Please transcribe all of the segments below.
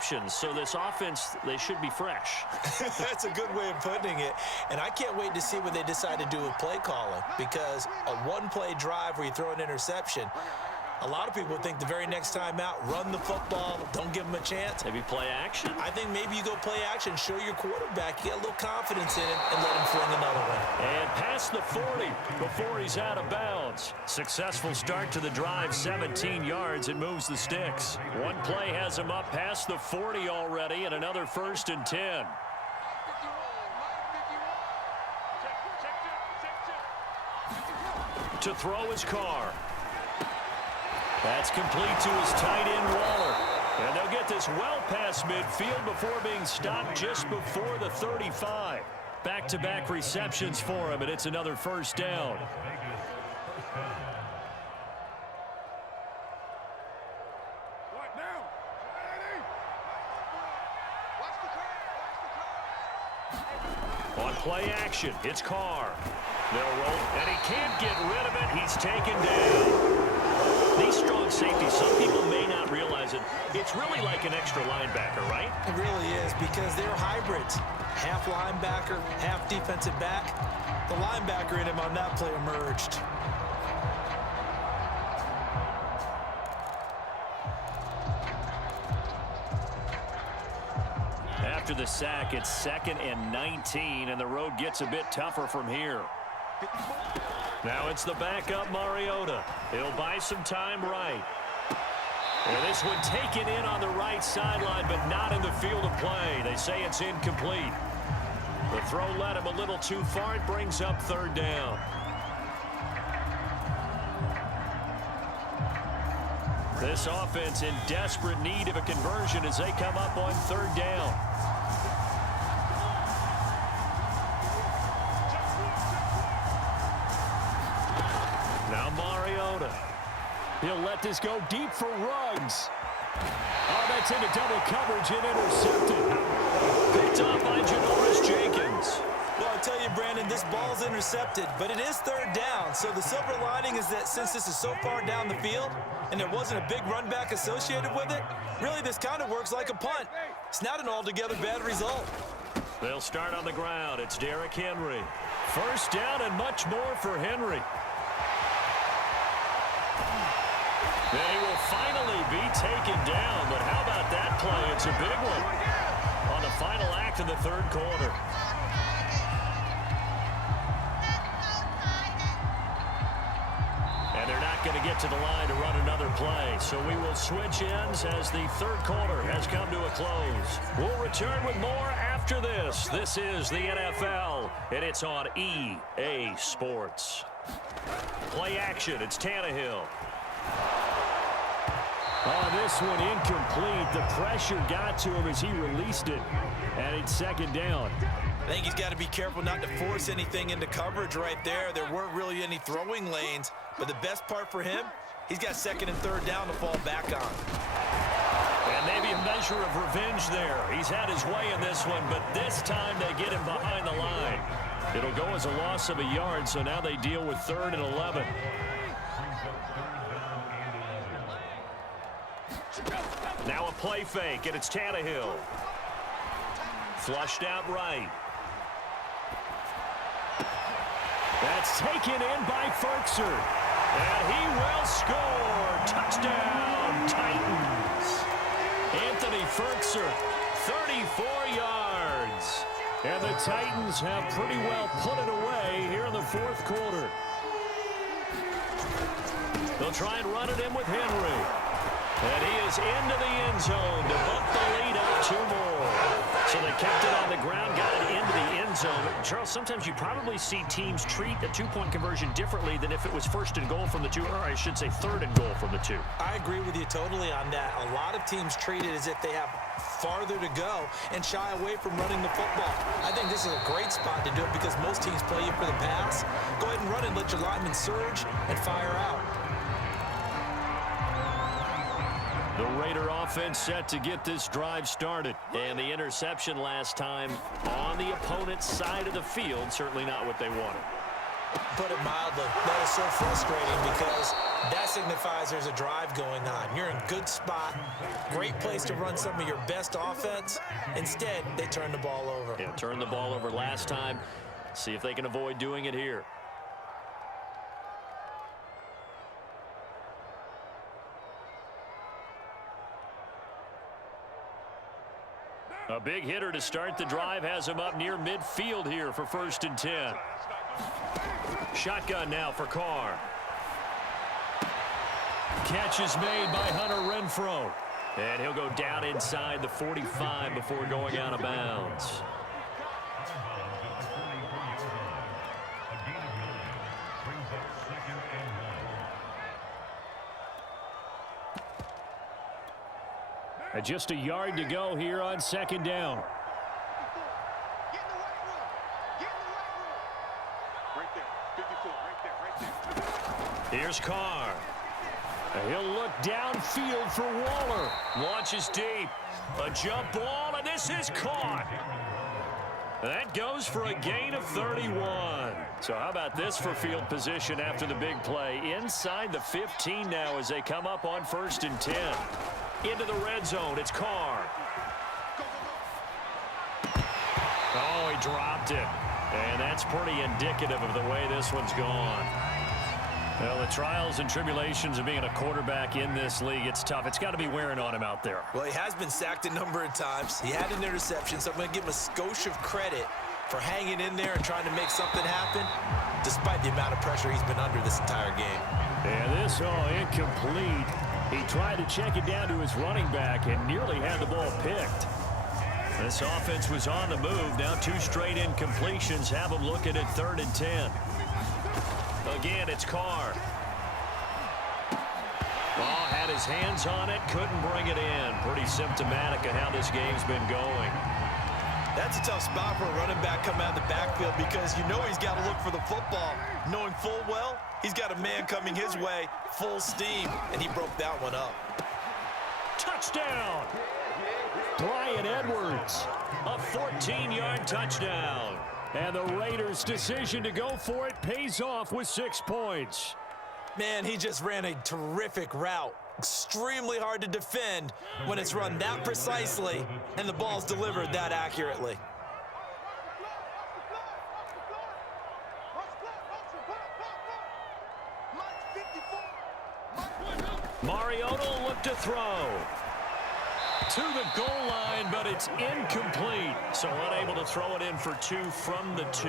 interceptions, so this offense, they should be fresh. That's a good way of putting it. And I can't wait to see what they decide to do with play calling, because a one-play drive where you throw an interception, a lot of people think the very next time out, run the football, don't give them a chance. Maybe play action? I think maybe you go play action, show your quarterback, you get a little confidence in him, and let him fling another one. And past the 40 before he's out of bounds. Successful start to the drive, 17 yards. It moves the sticks. One play has him up past the 40 already, and another 1st and 10. To throw his car. That's complete to his tight end, Waller. And they'll get this well past midfield before being stopped just before the 35. Back-to-back receptions for him, and it's another 1st down. On play action, it's Carr. They'll roll, and he can't get rid of it. He's taken down. These strong safeties, some people may not realize it. It's really like an extra linebacker, right? It really is, because they're hybrids. Half linebacker, half defensive back. The linebacker in him on that play emerged. After the sack, it's 2nd and 19, and the road gets a bit tougher from here. Now it's the backup Mariota. He'll buy some time right. And this one taken in on the right sideline, but not in the field of play. They say it's incomplete. The throw led him a little too far. It brings up 3rd down. This offense in desperate need of a conversion as they come up on 3rd down. Now Mariota. He'll let this go deep for Ruggs. Oh, that's into double coverage and intercepted. Picked off by Janoris Jenkins. Well, I tell you, Brandon, this ball's intercepted, but it is 3rd down. So the silver lining is that since this is so far down the field and there wasn't a big run back associated with it, really this kind of works like a punt. It's not an altogether bad result. They'll start on the ground. It's Derrick Henry. 1st down and much more for Henry. Then he will finally be taken down, but how about that play? It's a big one on the final act of the 3rd quarter. And they're not going to get to the line to run another play, so we will switch ends as the 3rd quarter has come to a close. We'll return with more after this. This is the NFL, and it's on EA Sports. Play action, it's Tannehill. Oh, this one incomplete. The pressure got to him as he released it. And it's 2nd down. I think he's got to be careful not to force anything into coverage right there. There weren't really any throwing lanes. But the best part for him, he's got 2nd and 3rd down to fall back on. And maybe a measure of revenge there. He's had his way in this one, but this time they get him behind the line. It'll go as a loss of a yard, so now they deal with 3rd and 11. Now a play fake, and it's Tannehill. Flushed out right. That's taken in by Ferkser. And he will score. Touchdown, Titans. Anthony Ferkser, 34 yards. And the Titans have pretty well put it away here in the 4th quarter. They'll try and run it in with Henry. And he is into the end zone to bump the lead up 2 more. So they kept it on the ground, got it into the end zone. Charles, sometimes you probably see teams treat a 2-point conversion differently than if it was 1st and goal from the 2, or I should say 3rd and goal from the 2. I agree with you totally on that. A lot of teams treat it as if they have farther to go and shy away from running the football. I think this is a great spot to do it because most teams play you for the pass. Go ahead and run it, let your linemen surge and fire out. The Raider offense set to get this drive started. And the interception last time on the opponent's side of the field, certainly not what they wanted. Put it mildly, that is so frustrating because that signifies there's a drive going on. You're in a good spot, great place to run some of your best offense. Instead, they turn the ball over. Yeah, turned the ball over last time. See if they can avoid doing it here. A big hitter to start the drive has him up near midfield here for 1st and 10. Shotgun now for Carr. Catch is made by Hunter Renfrow. And he'll go down inside the 45 before going out of bounds. And just a yard to go here on 2nd down. Here's Carr. He'll look downfield for Waller. Launches deep. A jump ball, and this is caught. That goes for a gain of 31. So how about this for field position after the big play? Inside the 15 now as they come up on 1st and 10. Into the red zone, it's Carr. Oh, he dropped it. And that's pretty indicative of the way this one's gone. Well, the trials and tribulations of being a quarterback in this league, it's tough. It's got to be wearing on him out there. Well, he has been sacked a number of times. He had an interception, so I'm going to give him a skosh of credit for hanging in there and trying to make something happen, despite the amount of pressure he's been under this entire game. And this, incomplete. He tried to check it down to his running back and nearly had the ball picked. This offense was on the move. Now 2 straight incompletions have them looking at 3rd and 10. Again, it's Carr. Ball had his hands on it, couldn't bring it in. Pretty symptomatic of how this game's been going. That's a tough spot for a running back coming out of the backfield because you know he's got to look for the football, knowing full well he's got a man coming his way, full steam, and he broke that one up. Touchdown! Bryan Edwards, a 14-yard touchdown. And the Raiders' decision to go for it pays off with 6 points. Man, he just ran a terrific route. Extremely hard to defend when it's run that precisely and the ball's delivered that accurately. Mariota will look to throw. To the goal line, but it's incomplete. So unable to throw it in for 2 from the 2.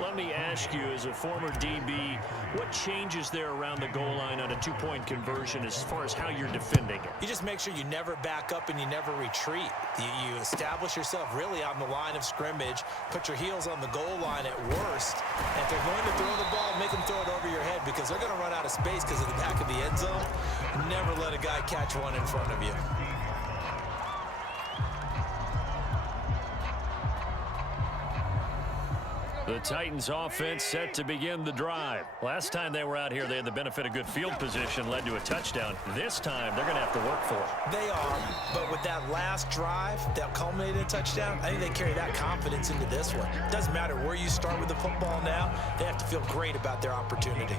Let me ask you, as a former DB, what changes there around the goal line on a 2-point conversion as far as how you're defending it? You just make sure you never back up and you never retreat. You establish yourself really on the line of scrimmage, put your heels on the goal line at worst. And if they're going to throw the ball, make them throw it over your head because they're going to run out of space because of the back of the end zone. Never let a guy catch one in front of you. The Titans offense set to begin the drive. Last time they were out here, they had the benefit of good field position, led to a touchdown. This time, they're going to have to work for it. They are, but with that last drive that culminated in a touchdown, I think they carry that confidence into this one. Doesn't matter where you start with the football now, they have to feel great about their opportunity.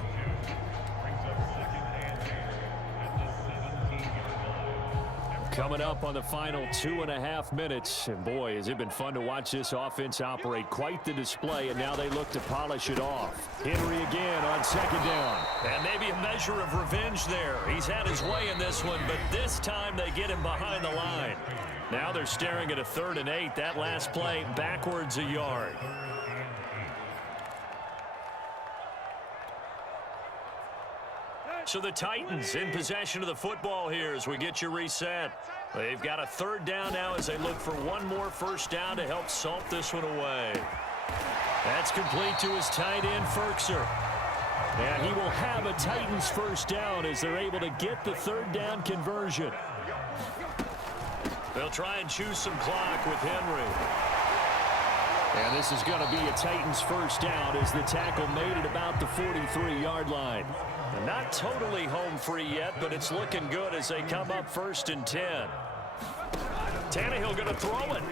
Coming up on the final 2.5 minutes. And boy, has it been fun to watch this offense operate. Quite the display, and now they look to polish it off. Henry again on 2nd down. And maybe a measure of revenge there. He's had his way in this one, but this time they get him behind the line. Now they're staring at a 3rd and 8. That last play backwards a yard. So the Titans in possession of the football here as we get you reset. They've got a 3rd down now as they look for one more 1st down to help salt this one away. That's complete to his tight end, Ferkser. And he will have a Titans 1st down as they're able to get the 3rd down conversion. They'll try and choose some clock with Henry. And this is going to be a Titans 1st down as the tackle made it about the 43-yard line. Not totally home free yet, but it's looking good as they come up 1st and 10. Tannehill going to throw it.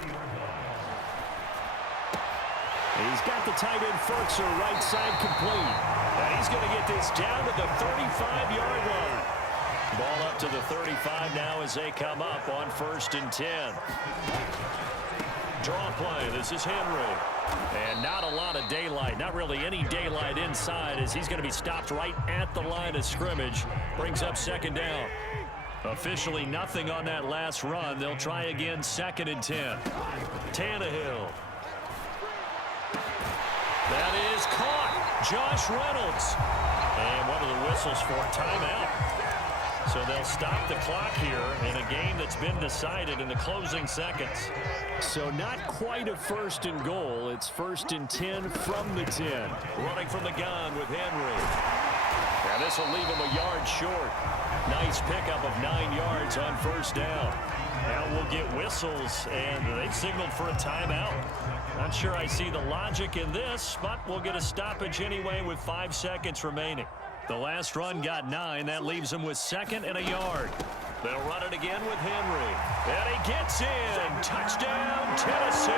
He's got the tight end Fertzer right side complete. And he's going to get this down to the 35-yard line. Ball up to the 35 now as they come up on 1st and 10. Draw play. This is Henry. And not a lot of daylight. Not really any daylight inside as he's going to be stopped right at the line of scrimmage. Brings up 2nd down. Officially nothing on that last run. They'll try again 2nd and 10. Tannehill. That is caught. Josh Reynolds. And one of the whistles for a timeout. So they'll stop the clock here in a game that's been decided in the closing seconds. So not quite a 1st and goal. It's 1st and 10 from the 10. Running from the gun with Henry. Now this will leave him a yard short. Nice pickup of 9 yards on 1st down. Now we'll get whistles, and they've signaled for a timeout. Not sure I see the logic in this, but we'll get a stoppage anyway with 5 seconds remaining. The last run got 9. That leaves them with 2nd and a yard. They'll run it again with Henry. And he gets in. Touchdown, Tennessee.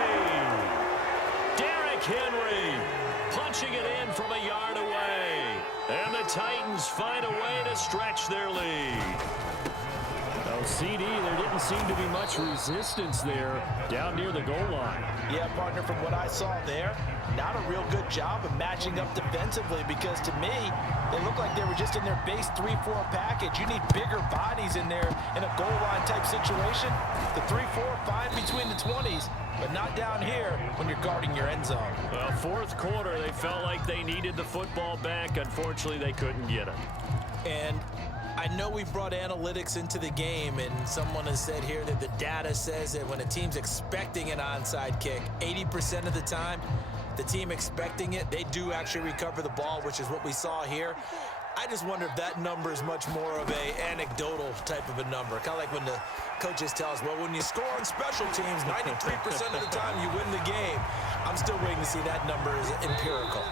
Derrick Henry punching it in from a yard away. And the Titans find a way to stretch their lead. Well, CD, there didn't seem to be much resistance there down near the goal line. Yeah, partner, from what I saw there, not a real good job of matching up defensively because to me, they look like they were just in their base 3-4 package. You need bigger bodies in there in a goal line type situation. The 3-4, fine between the 20s, but not down here when you're guarding your end zone. Well, 4th quarter, they felt like they needed the football back. Unfortunately, they couldn't get it. And I know we brought analytics into the game, and someone has said here that the data says that when a team's expecting an onside kick, 80% of the time, the team expecting it, they do actually recover the ball, which is what we saw here. I just wonder if that number is much more of a anecdotal type of a number. Kind of like when the coaches tell us, well, when you score on special teams, 93% of the time you win the game. I'm still waiting to see that number is empirical.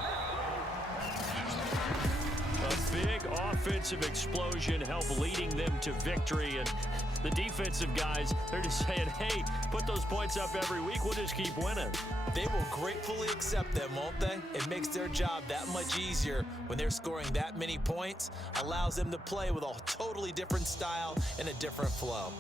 A big offensive explosion helped leading them to victory, and the defensive guys, they're just saying, hey, put those points up every week, we'll just keep winning. They will gratefully accept them, won't they? It makes their job that much easier when they're scoring that many points, allows them to play with a totally different style and a different flow.